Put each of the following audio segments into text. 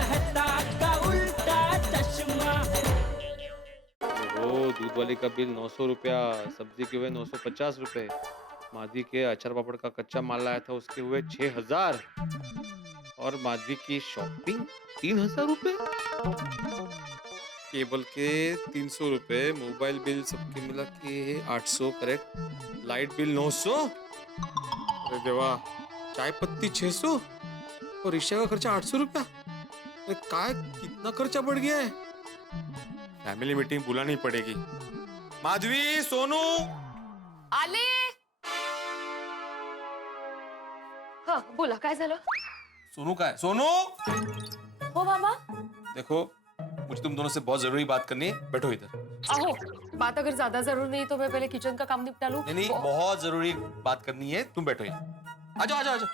कहता का उल्टा चश्मा। ओ दूध वाले का बिल 900 रुपया, सब्जी के हुए 950 रुपए, माधवी के अचार पापड़ का कच्चा माल लाया था उसके हुए 6000 और माधवी की शॉपिंग 3000 रुपए, केबल के 300 रुपए, मोबाइल बिल सबके मिला के 800 करेक्ट, लाइट बिल 900, अरे देवा, चाय पत्ती 600 और रिक्शा का खर्चा 800 रुपया। अरे काय कितना खर्चा बढ़ गया है। फैमिली मीटिंग बुलानी पड़ेगी। माधवी, सोनू, आले. हा बोला, काय झालं? सोनू का है? सोनू, हो बाबा. देखो मुझे तुम दोनों से बहुत जरूरी बात करनी है, बैठो इधर। अहो, बात अगर ज्यादा जरूरी नहीं तो मैं पहले किचन का काम निपटा लूं. नहीं, बहुत जरूरी बात करनी है, तुम बैठो यहाँ। आ जाओ आ जाओ आ जाओ।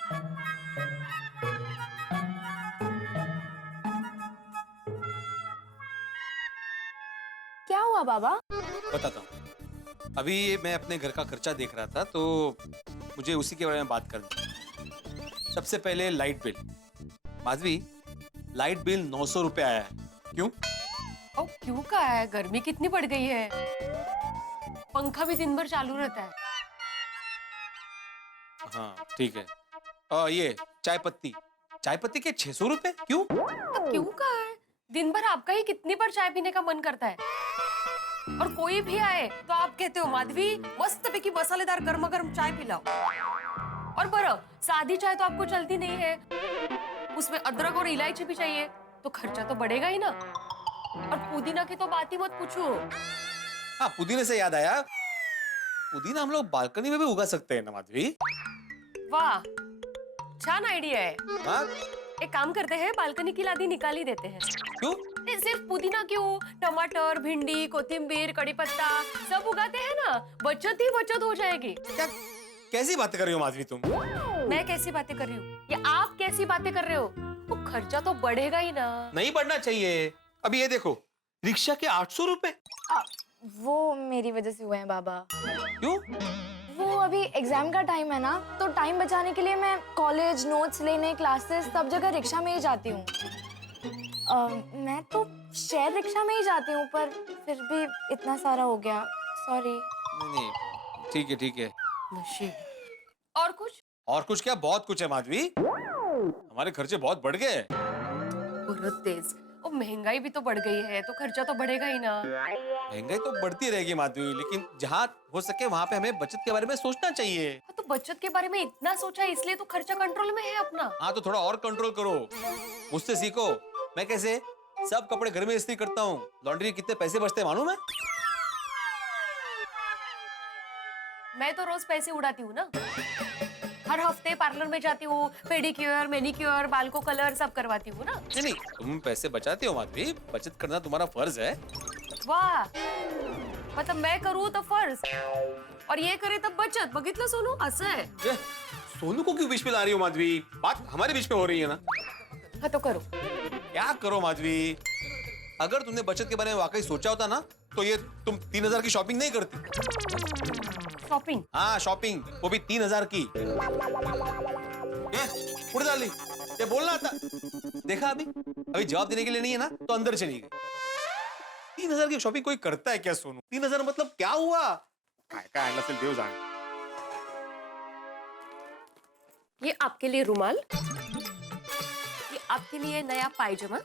क्या हुआ बाबा? बताता हूँ। अभी मैं अपने घर का खर्चा देख रहा था तो मुझे उसी के बारे में बात करनी। सबसे पहले light bill. Madhavi, light bill 900 रुपए आया है। क्यों? ओ क्यों का है? गर्मी कितनी बढ़ गई है, पंखा भी दिन भर चालू रहता है. हाँ ठीक है। ये चाय पत्ती के 600 रुपए क्यों? अब क्यों का है? दिन भर आपका ही कितनी बार चाय पीने का मन करता है, और कोई भी आए तो आप कहते हो माधवी मस्त पैकी मसालेदार गर्मा गर्म चाय पिलाओ. और बरो सादी चाय तो आपको चलती नहीं है, उसमें अदरक और इलायची भी चाहिए, तो खर्चा तो बढ़ेगा ही ना. और पुदीना की तो बात ही मत पूछो. हाँ, पुदीने से याद आया, पुदीना हम लोग बालकनी में भी उगा सकते हैं ना माधवी? वाह, छान आइडिया है. हाँ? एक काम करते हैं, बालकनी की लादी निकाल ही देते हैं. क्यों? सिर्फ पुदीना क्यों, टमाटर, भिंडी, कोथिंबीर, कड़ी पत्ता सब उगाते हैं ना, बचत ही बचत हो जाएगी. क्या कैसी बातें कर रही हो माधवी तुम? मैं कैसी बातें कर रही हूँ या आप कैसी बातें कर रहे हो? वो खर्चा तो बढ़ेगा ही ना. नहीं बढ़ना चाहिए. अभी ये देखो, रिक्शा के 800 रुपए। वो मेरी वजह से हुए हैं बाबा. क्यों? वो अभी एग्जाम का टाइम है ना, तो टाइम बचाने के लिए मैं कॉलेज, नोट्स लेने, क्लासेस सब जगह रिक्शा में ही जाती हूँ. मैं तो शेयर रिक्शा में ही जाती हूँ, पर फिर भी इतना सारा हो गया. सॉरी. नहीं, ठीक है ठीक है। नशीब. और कुछ? और कुछ क्या, बहुत कुछ है माधवी, हमारे खर्चे बहुत बढ़ गए। बहुत तेज. और महंगाई भी तो बढ़ गई है, तो खर्चा तो बढ़ेगा ही ना. महंगाई तो बढ़ती रहेगी माधवी, लेकिन जहाँ हो सके वहाँ पे हमें बचत के बारे में सोचना चाहिए। तो बचत के बारे में इतना सोचा, इसलिए तो खर्चा कंट्रोल में है अपना. हाँ तो थोड़ा और कंट्रोल करो, मुझसे सीखो। मैं कैसे सब कपड़े घर में इस्त्री करता हूँ, लॉन्ड्री कितने पैसे बचते हैं मालूम है? मैं तो रोज पैसे उड़ाती हूँ ना. हर हफ्ते पार्लर में जाती हूँ, पेडिक्योर, मैनिक्योर, बाल को कलर सब करवाती हूँ ना. नहीं, तुम पैसे बचाते हो माधवी, बचत करना तुम्हारा फर्ज है। वाह, मतलब मैं करूँ तो फर्ज और ये करे तब बचत. बघितलं सोनू, असं आहे. सोनू को क्यों बीच में ला रही हो माधवी? बात हमारे बीच में हो रही है ना. हाँ तो करो. क्या करो माधवी? अगर तुमने बचत के बारे में वाकई सोचा होता ना, तो ये तुम 3000 की शॉपिंग नहीं करती. शॉपिंग? हाँ शॉपिंग, वो भी 3000 की. उड़ डाली, ये बोलना था. देखा अभी जवाब देने के लिए नहीं है ना, तो अंदर चली गई. 3000 की शॉपिंग कोई करता है क्या सोनू? 3000 मतलब क्या हुआ? काय नसेल देव जाने. ये आपके लिए रुमाल, ये आपके लिए नया पायजामा,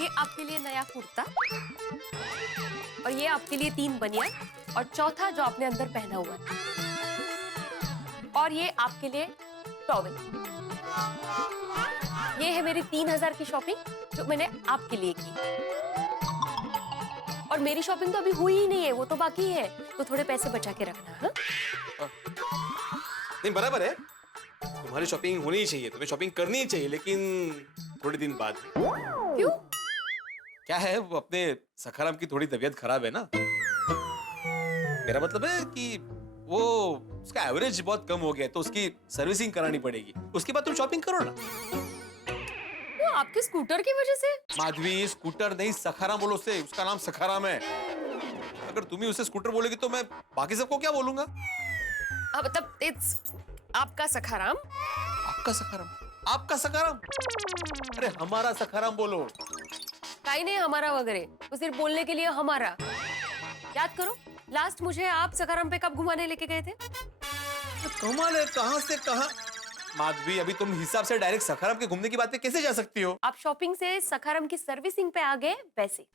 ये आपके लिए नया कुर्ता, और ये आपके लिए 3 बनियान, और चौथा जो आपने अंदर पहना हुआ है, और ये आपके लिए टॉवेल. ये है मेरी 3000 की शॉपिंग जो मैंने आपके लिए की. और मेरी शॉपिंग तो अभी हुई ही नहीं है, वो तो बाकी है, तो थोड़े पैसे बचा के रखना. हाँ? नहीं बराबर है, तुम्हारी शॉपिंग होनी ही चाहिए, तुम्हें शॉपिंग करनी ही चाहिए, लेकिन थोड़े दिन बाद. क्यों? क्या है, वो अपने सखाराम की थोड़ी तबीयत खराब है ना. मेरा मतलब है कि वो उसका एवरेज बहुत कम हो गया, तो उसकी सर्विसिंग करानी पड़ेगी. उसके बाद तुम शॉपिंग करो ना. वो आपके स्कूटर की वजह से? माधवी, स्कूटर नहीं, सखाराम बोलो उसे, उसका नाम सखाराम है. अगर तुम ही उसे स्कूटर बोलेगी तो मैं बाकी सबको क्या बोलूंगा? मतलब इट्स आपका सखाराम. आपका सखाराम? आपका सखाराम? अरे हमारा सखाराम बोलो। काई नहीं हमारा वगैरह, तो सिर्फ बोलने के लिए हमारा। याद करो, लास्ट मुझे आप सखाराम पे कब घुमाने लेके गए थे? तो कमाल है, कहां से कहां। माधवी, अभी तुम हिसाब से डायरेक्ट सखाराम के घूमने की बात पे कैसे जा सकती हो? आप शॉपिंग से सखाराम की सर्विसिंग पे आ गए वैसे।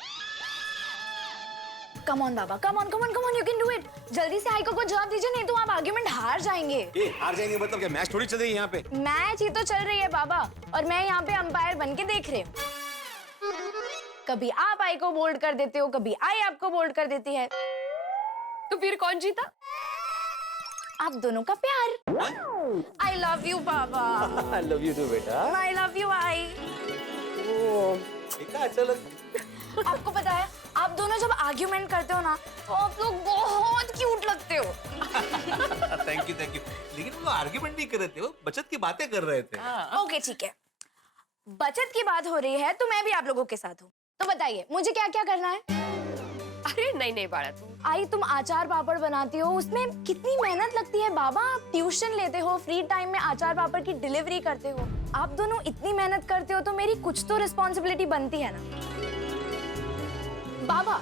Come on Baba, come on, you can do it. जल्दी से आइको को जवाब दीजिए, नहीं तो आप आर्ग्यूमेंट हार जाएंगे। ए, हार जाएंगे मतलब क्या? मैच थोड़ी चल रही है यहाँ पे। मैच ही तो चल रही है बाबा, और मैं यहाँ पे अंपायर बन के देख रही हूँ। कभी आप आई को बोल्ड कर देते हो, कभी आई आपको बोल्ड कर देती है। तो फिर कौन जीता? आप दोनों का प्यार। I love you Baba. I love you too, बेटा। आई लव यू आई। देखा, अच्छा लग। आपको पता है, आप दोनों जब आर्ग्यूमेंट करते हो ना, तो आप लोग बहुत क्यूट लगते हो। Thank you. लेकिन वो लोग आर्ग्यूमेंट नहीं कर रहे थे, वो बचत की बातें कर रहे थे। ओके ठीक है, बचत की बात हो रही है तो मैं भी आप लोगों के साथ हूँ। तो बताइए मुझे क्या क्या करना है? अरे नहीं बाड़ा, तू आई तुम अचार पापड़ बनाती हो, उसमें कितनी मेहनत लगती है बाबा। आप ट्यूशन लेते हो, फ्री टाइम में अचार पापड़ की डिलीवरी करते हो। आप दोनों इतनी मेहनत करते हो तो मेरी कुछ तो रिस्पॉन्सिबिलिटी बनती है ना। बाबा,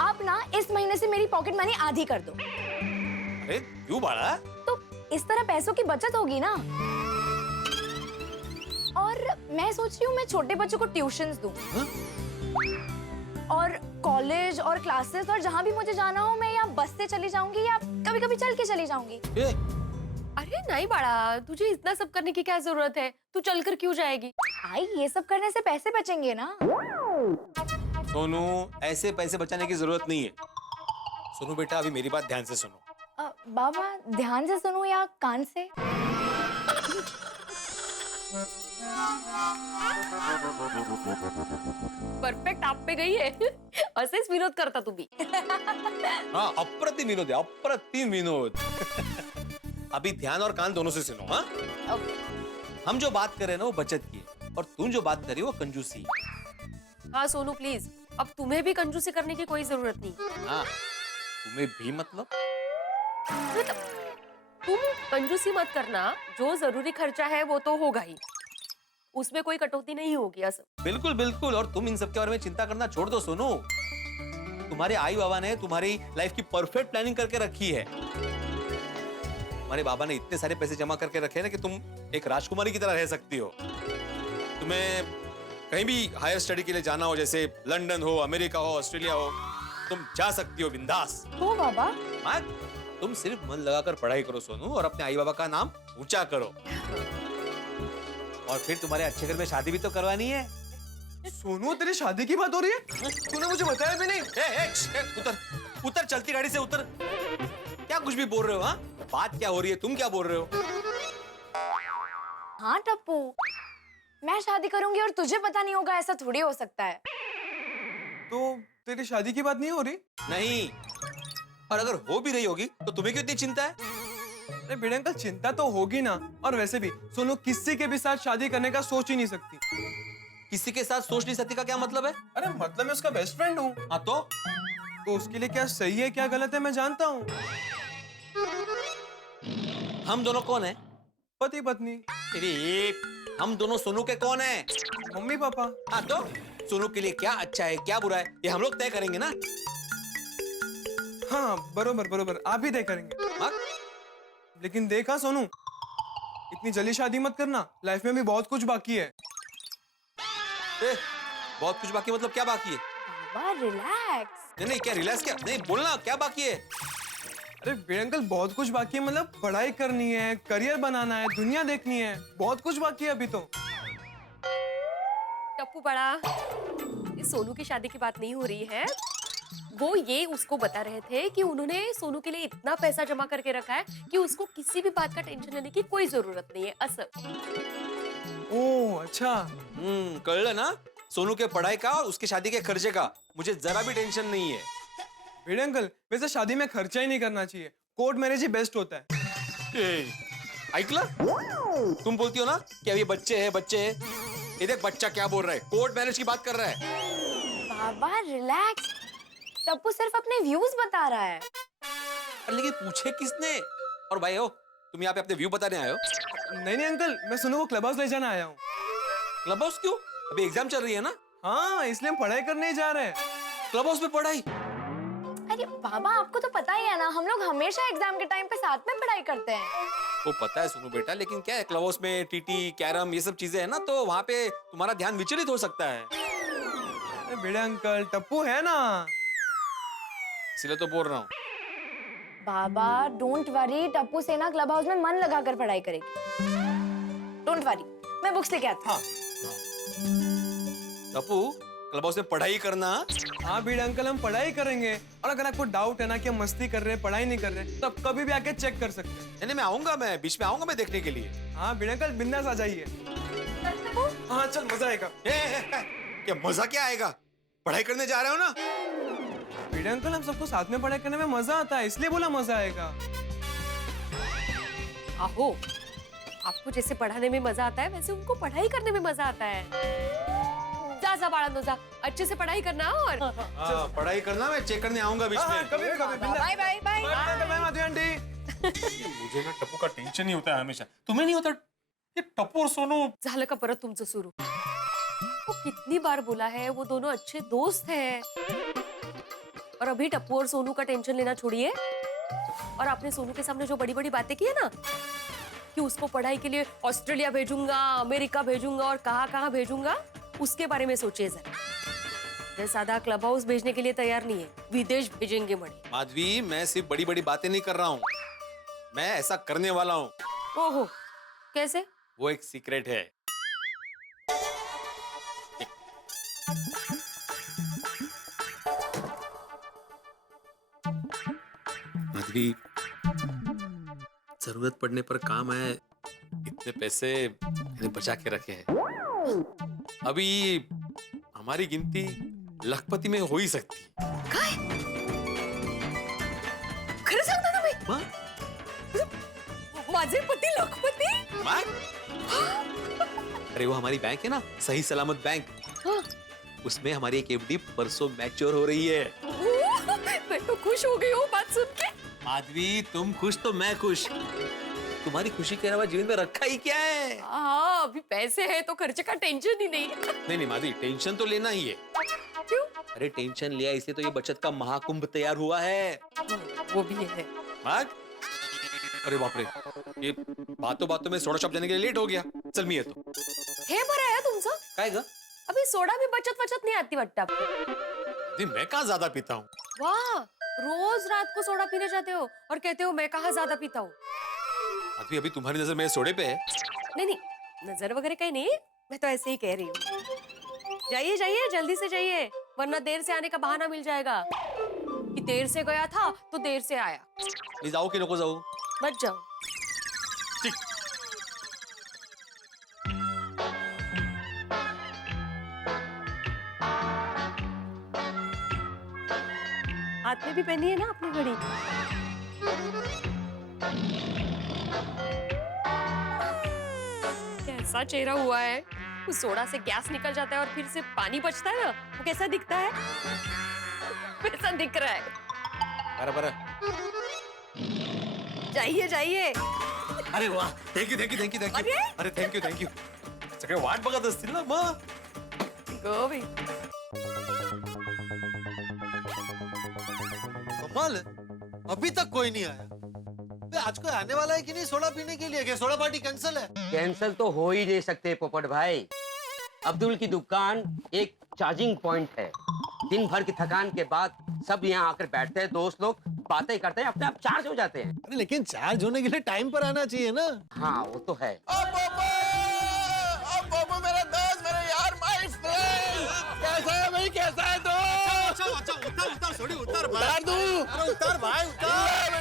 आप ना इस महीने से मेरी पॉकेट मनी आधी कर दो। अरे क्यों बाड़ा? तो इस तरह पैसों की बचत होगी ना। और मैं सोच रही हूँ मैं छोटे बच्चों को ट्यूशंस दूं। और कॉलेज और क्लासेस और जहाँ भी मुझे जाना हो, मैं या बस से चली जाऊंगी या कभी कभी चल के चली जाऊंगी। अरे नहीं बाड़ा, तुझे इतना सब करने की क्या जरूरत है? तू चलकर क्यों जाएगी? आई ये सब करने से पैसे बचेंगे ना। सोनू, ऐसे पैसे बचाने की जरूरत नहीं है। सोनू बेटा, अभी मेरी बात ध्यान से सुनो। बाबा ध्यान से सुनो या कान से? परफेक्ट आप पे गई है। असेच विनोद करता तू भी। हाँ, अप्रतिम विनोद है, अप्रतिम विनोद। अभी ध्यान और कान दोनों से सुनो। हाँ, हम जो बात कर रहे हैं ना वो बचत की है, और तुम जो बात कर रही हो वो कंजूसी। हाँ सोनू प्लीज, अब तुम्हें भी कंजूसी करने की कोई जरूरत नहीं। हाँ, तुम्हें भी मतलब? तुम कंजूसी मत करना, जो जरूरी खर्चा है वो तो होगा ही, उसमें कोई कटौती नहीं होगी। असर बिल्कुल बिल्कुल। और तुम इन सब के बारे में चिंता करना छोड़ दो सोनू। तुम्हारे आई बाबा ने तुम्हारी लाइफ की परफेक्ट प्लानिंग करके रखी है। तुम्हारे बाबा ने इतने सारे पैसे जमा करके रखे हैं ना कि तुम एक राजकुमारी की तरह रह सकती हो। तुम्हें कहीं भी हायर स्टडी के लिए जाना हो, जैसे लंदन हो, अमेरिका हो, ऑस्ट्रेलिया हो, तुम जा सकती हो बिंदास। तो बाबा हाँ, तुम सिर्फ मन लगाकर पढ़ाई करो सोनू, और अपने आई बाबा का नाम ऊंचा करो। और फिर तुम्हारे अच्छे घर में शादी भी तो करवानी है। सोनू, तेरी शादी की बात हो रही है? तूने मुझे बताया भी नहीं। उतर उतर, चलती गाड़ी से उतर। क्या कुछ भी बोल रहे हो? हाँ, बात क्या हो रही है? तुम क्या बोल रहे हो? हाँ टप्पू, मैं शादी करूंगी और तुझे पता नहीं होगा, ऐसा थोड़ी हो सकता है। तो तेरी शादी की बात नहीं हो रही? नहीं, और अगर हो भी रही होगी तो तुम्हें क्यों इतनी चिंता है? अरे बेटे अंकल, चिंता तो होगी ना। और वैसे भी सोनू किसी के भी साथ शादी करने का सोच ही नहीं सकती। किसी के साथ सोच नहीं सकती का क्या मतलब है? अरे मतलब मैं उसका बेस्ट फ्रेंड हूँ। हाँ तो उसके लिए क्या सही है क्या गलत है मैं जानता हूँ। हम दोनों कौन है? पति पत्नी। अरे हम दोनों सोनू के कौन है? Mummy papa. हाँ तो सोनू के लिए क्या अच्छा है क्या बुरा है ये हम लोग तय करेंगे ना। हाँ बरोबर, आप ही तय करेंगे। हाँ? लेकिन देखा सोनू, इतनी जल्दी शादी मत करना, लाइफ में भी बहुत कुछ बाकी है। बहुत कुछ बाकी मतलब क्या बाकी है? बाबा रिलैक्स। नहीं क्या रिलैक्स, क्या नहीं बोलना, क्या बाकी है? अरे बेटे अंकल, बहुत कुछ बाकी है, मतलब पढ़ाई करनी है, करियर बनाना है, दुनिया देखनी है, बहुत कुछ बाकी है अभी तो। टप्पू बड़ा, इस सोनू की शादी की बात नहीं हो रही है। वो ये उसको बता रहे थे कि उन्होंने सोनू के लिए इतना पैसा जमा करके रखा है कि उसको किसी भी बात का टेंशन लेने की कोई जरूरत नहीं है। असल ओह अच्छा। कळलं ना, सोनू के पढ़ाई का और उसकी शादी के खर्चे का मुझे जरा भी टेंशन नहीं है। बेटे अंकल, वैसे शादी में खर्चा ही नहीं करना चाहिए, कोर्ट मैरिज ही बेस्ट होता है। ऐकला, तुम बोलती हो ना कि अभी बच्चे हैं। ये देख बच्चा क्या बोल रहा है, कोर्ट मैरिज की बात कर रहा है। बाबा रिलैक्स, टप्पू सिर्फ अपने व्यूज बता रहा है। अरे लेकिन पूछे किसने? और भाई हो, तुम यहाँ पे अपने व्यू बताने आए हो? नहीं नहीं अंकल, मैं सोनू को क्लब हाउस ले जाना आया हूँ। क्लब हाउस क्यों? अभी एग्जाम चल रही है ना? हाँ, इसलिए हम पढ़ाई करने ही जा रहे हैं। क्लब हाउस में पढ़ाई? अरे बाबा, आपको तो पता ही है ना, हम लोग हमेशा एग्जाम के टाइम पे साथ में पढ़ाई करते हैं। वो पता है सुनो बेटा, लेकिन क्या है क्लब हाउस में टीटी, कैरम ये सब चीजें है ना, तो वहाँ पे तुम्हारा ध्यान विचलित हो सकता है। अरे बेड़े अंकल, टप्पू है ना। इसलिए तो बोल रहा हूँ। बाबा डोंट वरी, टप्पू से ना क्लब हाउस में मन लगाकर पढ़ाई करेगी। डोंट वरी, मैं बुक्स लेके आती हूँ। टप्पू, क्लब हाउस में पढ़ाई करना। हाँ भिड़े अंकल, हम पढ़ाई करेंगे, और अगर आपको डाउट है ना कि हम मस्ती कर रहे हैं, पढ़ाई नहीं कर रहे, तो आप कभी भी आके चेक कर सकते हैं। नहीं मैं आऊंगा, मैं बीच में आऊंगा मैं देखने के लिए। हाँ भिड़े अंकल, बिंदास आ जाइए। हाँ चल, मजा आएगा। क्या मजा क्या आएगा? पढ़ाई करने जा रहे हो ना? भिड़े अंकल, हम सबको साथ में पढ़ाई करने में मजा आता है, इसलिए बोला मजा आएगा। आहो, आपको जैसे पढ़ाने में मजा आता है वैसे उनको पढ़ाई करने में मजा आता है। जा बाळा, जा अच्छे से पढ़ाई करना। और पढ़ाई करना, मैं चेक करने आऊंगा बीच में। कभी कभी bye bye bye. Bye Madhavi aunty. मुझे ना टप्पू का टेंशन ही होता है हमेशा। तुम्हें नहीं होता? ये टप्पू और सोनू। झालं का परत तुमचं सुरू? वो कितनी बार बोला है, वो दोनों अच्छे दोस्त हैं। और अभी टप्पू और सोनू का टेंशन लेना छोड़िए। और आपने सोनू के सामने जो बड़ी बड़ी बातें की है ना, कि उसको पढ़ाई के लिए ऑस्ट्रेलिया भेजूंगा, अमेरिका भेजूंगा और कहाँ भेजूंगा, उसके बारे में सोचिए जरा। मैं सादा क्लब हाउस भेजने के लिए तैयार नहीं है, विदेश भेजेंगे बड़े। माधवी, मैं सिर्फ बड़ी बड़ी बातें नहीं कर रहा हूँ, मैं ऐसा करने वाला हूँ। ओहो, कैसे? वो एक सीक्रेट है। माधवी, जरूरत पड़ने पर काम आए इतने पैसे मैंने बचा के रखे हैं। अभी हमारी गिनती लखपति में हो ही सकती। काय? खरं सांगता तुम्ही? माझे पती लखपती? अरे वो हमारी बैंक है ना, सही सलामत बैंक, उसमें हमारी एक एफडी परसों मैच्योर हो रही है। मैं तो खुश हो गई हूँ बात सुन के। माधवी, तुम खुश तो मैं खुश। तुम्हारी खुशी के अलावा जीवन में रखा ही क्या है? हाँ, अभी पैसे है तो खर्चे का टेंशन ही नहीं। नहीं माधवी, टेंशन तो लेना ही है। क्यों? अरे टेंशन लिया इसलिए तो ये बचत का महाकुंभ तैयार हुआ है। वो भी है। भाग। अरे बाप रे, ये बातों बातों में सोडा शॉप जाने के लिए लेट हो गया। चल मी येतो। हे बरं आहे तुमचं। काय ग? अभी सोडा भी बचत नहीं आती वाटतं आपको। मैं कहाँ ज्यादा पीता हूँ। वाह, रोज रात को सोडा पीने जाते हो और कहते हो मैं कहाँ ज्यादा पीता हूँ। अभी तुम्हारी नजर मेरे सोडे पे है। नहीं, नजर वगैरह कहीं नहीं, मैं तो ऐसे ही कह रही हूँ। जाइए जल्दी से जाइए, वरना देर से आने का बहाना मिल जाएगा कि देर से गया था तो देर से आया। मी जाऊ की नको जाऊ? मत जाओ। हाथ में भी पहनी है ना अपनी घड़ी। कैसा चेहरा हुआ है, उस सोडा से गैस निकल जाता है और फिर से पानी बचता है ना, वो कैसा दिखता है? वैसा दिख रहा है। बरं जाइए। अरे वाह, थँक्यू। अरे? अरे थँक्यू। सगळे वाट बघत असतील ना मग। गोभी। कमाल है, अभी तक कोई नहीं आया। आज कोई आने वाला है कि नहीं सोडा पीने के लिए? क्या सोडा पार्टी कैंसिल है? कैंसल तो हो ही नहीं सकते पोपट भाई। अब्दुल की दुकान एक चार्जिंग पॉइंट है। दिन भर की थकान के बाद सब यहाँ आकर बैठते हैं, दोस्त लोग बातें करते हैं, अपने आप चार्ज हो जाते हैं। अरे लेकिन चार्ज होने के लिए टाइम पर आना चाहिए ना। हाँ वो तो है। मेरा दोस्त, मेरा यार, माय फ्रेंड, कैसा है भाई? कैसा है दोस्त? अच्छा, उतार थोड़ी, उतार दूं? अरे उतार भाई,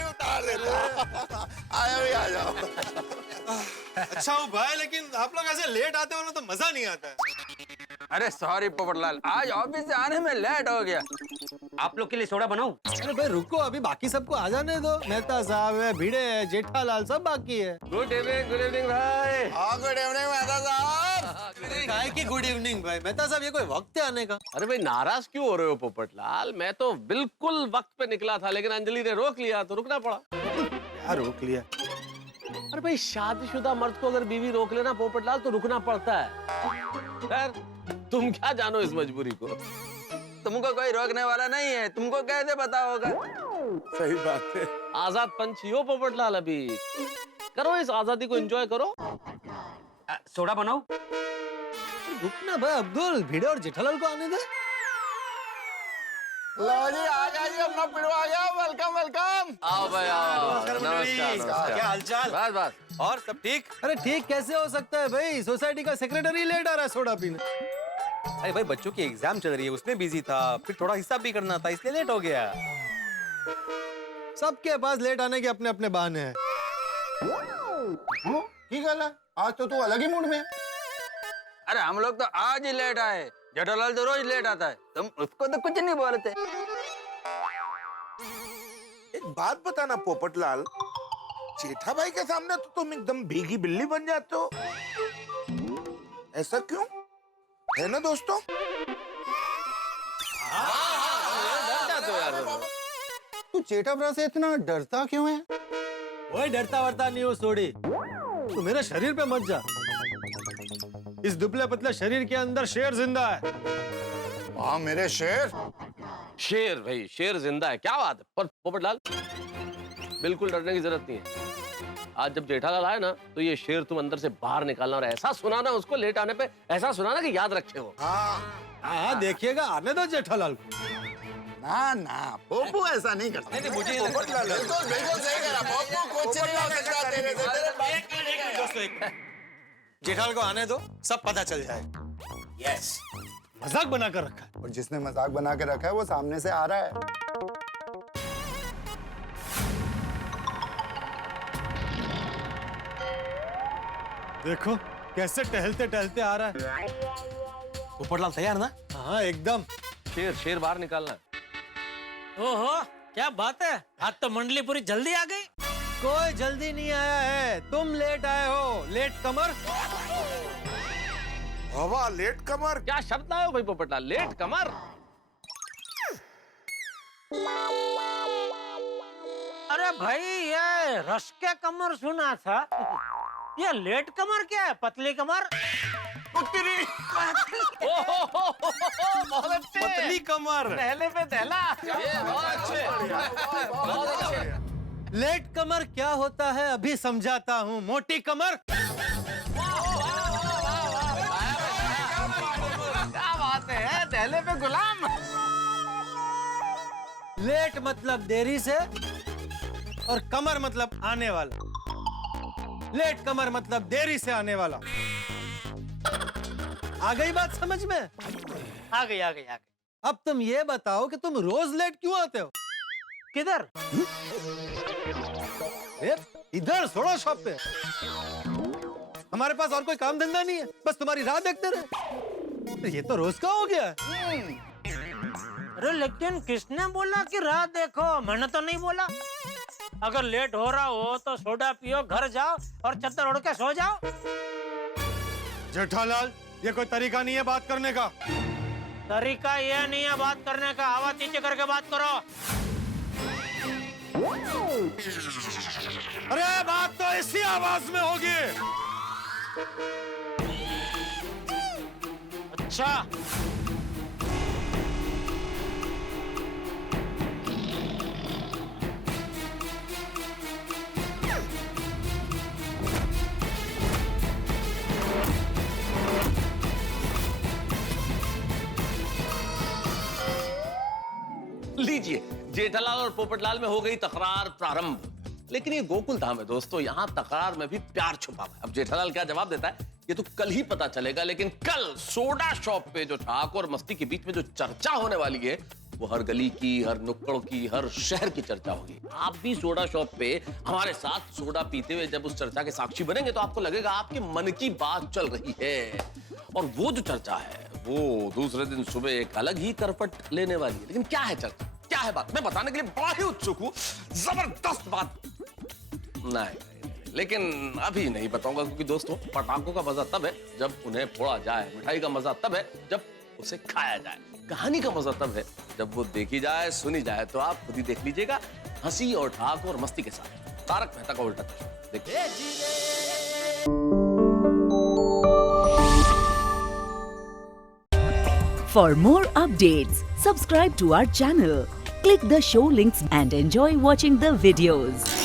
उतार देता। आया भी आ जाओ। अच्छा हूँ भाई, लेकिन आप लोग ऐसे लेट आते हो ना तो मजा नहीं आता है। अरे सॉरी पोपटलाल, आज ऑफिस से आने में लेट हो गया। आप लोग के लिए सोडा बनाऊं? अरे भाई रुको, अभी बाकी सबको आ जाने दो। मेहता साहब है, भिड़े है, जेठालाल, सब बाकी है। गुड इवनिंग भाई। हाँ गुड इवनिंग मेहता साहब। काय की गुड इवनिंग भाई? मेहता साहब ये कोई वक्त है आने का? अरे भाई नाराज क्यों हो रहे हो पोपटलाल? मैं तो बिल्कुल वक्त पे निकला था, लेकिन अंजलि ने रोक लिया तो रुकना पड़ा। क्या रोक लिया? अरे भाई शादीशुदा मर्द को अगर बीवी रोक लेना पोपटलाल तो रुकना पड़ता है। खैर तुम क्या जानो इस मजबूरी को। तुमको कोई रोकने वाला नहीं है, तुमको कैसे पता होगा? सही बात है। आजाद पंछी हो पोपटलाल, अभी करो इस आजादी को एंजॉय करो। सोडा बनाओ। रुकना भाई अब्दुल, भिड़े और जेठालाल को आने दे। लो जी आ गया, अपना पिड़ो आ गया। Welcome welcome. आओ भाई आओ। नमस्कार। क्या हालचाल? बस बस। और सब ठीक? अरे ठीक कैसे हो सकता है भाई, सोसाइटी का सेक्रेटरी लेट आ रहा है सोडा पीने। अरे भाई बच्चों की एग्जाम चल रही है, उसमें बिजी था, फिर थोड़ा हिसाब भी करना था, इसलिए लेट हो गया। सबके पास लेट आने के अपने अपने बहाने हैं। ठीक है, आज तो तू अलग ही मूड में है। अरे हम लोग तो आज ही लेट आए, जेठालाल तो रोज लेट आता है, तुम उसको तो कुछ नहीं बोलते। एक बात बताना पोपटलाल, जेठा भाई के सामने तो तुम एकदम भीगी बिल्ली बन जाते हो, ऐसा क्यों है ना दोस्तों? तू जेठा भरा से इतना डरता क्यों है? वही डरता वरता नहीं हो सोडी, तू मेरे शरीर पे मत जा। इस दुबले पतले शरीर के अंदर शेर जिंदा है। हाँ मेरे शेर। शेर भाई, शेर जिंदा है, क्या बात है। पर पोपटलाल बिल्कुल डरने की जरूरत नहीं है। आज जब जेठालाल आए ना तो ये शेर तुम अंदर से बाहर निकालना और ऐसा सुनाना उसको लेट आने पे, ऐसा सुनाना कि याद रखे वो। हाँ देखिएगा, आने दो जेठालाल को। ना ना पोपू ऐसा नहीं करता। नहीं मुझे पोपटलाल बिल्कुल बिल्कुल सही करा। पोपू कुछ नहीं हो सकता तेरे से। दोस्तों जेठालाल को आने दो, सब पता चल जाए। यस, मजाक बना कर रखा है। और जिसने मजाक बना के रखा है वो सामने से आ रहा है। देखो कैसे टहलते टहलते आ रहा है। पोपटलाल तैयार ना? हाँ एकदम। शेर शेर बाहर निकालना है। ओहो क्या बात है, आज तो मंडली पूरी जल्दी आ गई। कोई जल्दी नहीं आया है, तुम लेट आए हो। लेट कमर। हवा लेट कमर। क्या शब्द आयो भाई पोपटलाल, लेट कमर। अरे भाई ये रस के कमर सुना था, ये लेट कमर क्या है, पतली कमर। बहुत अच्छे। पतली कमर। पहले पे दहला। ये बहुत अच्छे। लेट कमर क्या होता है अभी समझाता हूँ। मोटी कमर। क्या बात है, दहले पे गुलाम। लेट मतलब देरी से और कमर मतलब आने वाला। लेट कमर मतलब देरी से आने वाला। आ गई बात समझ में? आ गई आ गई आ गई। अब तुम ये बताओ कि तुम रोज लेट क्यों आते हो? किधर? इधर सोडा शॉप पे। हमारे पास और कोई काम धंधा नहीं है, बस तुम्हारी राह देखते रहे। ये तो रोज का हो गया। अरे लेकिन किसने बोला कि राह देखो, मैंने तो नहीं बोला। अगर लेट हो रहा हो तो सोडा पियो, घर जाओ और चद्दर ओढ़ के सो जाओ। जेठालाल ये कोई तरीका नहीं है बात करने का। तरीका ये नहीं है बात करने का, आवाज नीचे करके बात करो। अरे बात तो इसी आवाज में होगी। अच्छा लीजिए, जेठालाल और पोपटलाल में हो गई तकरार प्रारंभ। लेकिन ये गोकुल धाम है दोस्तों, यहाँ तकरार में भी प्यार छुपा हुआ है। अब जेठालाल क्या जवाब देता है ये तो कल ही पता चलेगा, लेकिन कल सोडा शॉप पे जो ठाकुर और मस्ती के बीच में जो चर्चा होने वाली है वो हर गली की, हर नुक्कड़ की, हर शहर की चर्चा होगी। आप भी सोडा शॉप पे हमारे साथ सोडा पीते हुए जब उस चर्चा के साक्षी बनेंगे तो आपको लगेगा आपके मन की बात चल रही है। और वो जो चर्चा है वो दूसरे दिन सुबह एक अलग ही करपट लेने वाली है। लेकिन क्या है चर्चा, क्या है बात, मैं बताने के लिए बड़ा ही उत्सुक हूँ। जबरदस्त बात। नहीं, लेकिन अभी नहीं बताऊंगा, क्योंकि दोस्तों पटाखों का मजा तब है जब उन्हें फोड़ा जाए, मिठाई का मजा तब है जब उसे खाया जाए, कहानी का मजा तब है जब वो देखी जाए, सुनी जाए। तो आप खुद ही देख लीजिएगा, हंसी और ठाकुर और मस्ती के साथ तारक मेहता का उल्टा चश्मा। देखिए For more updates, subscribe to our channel, click the show links and enjoy watching the videos.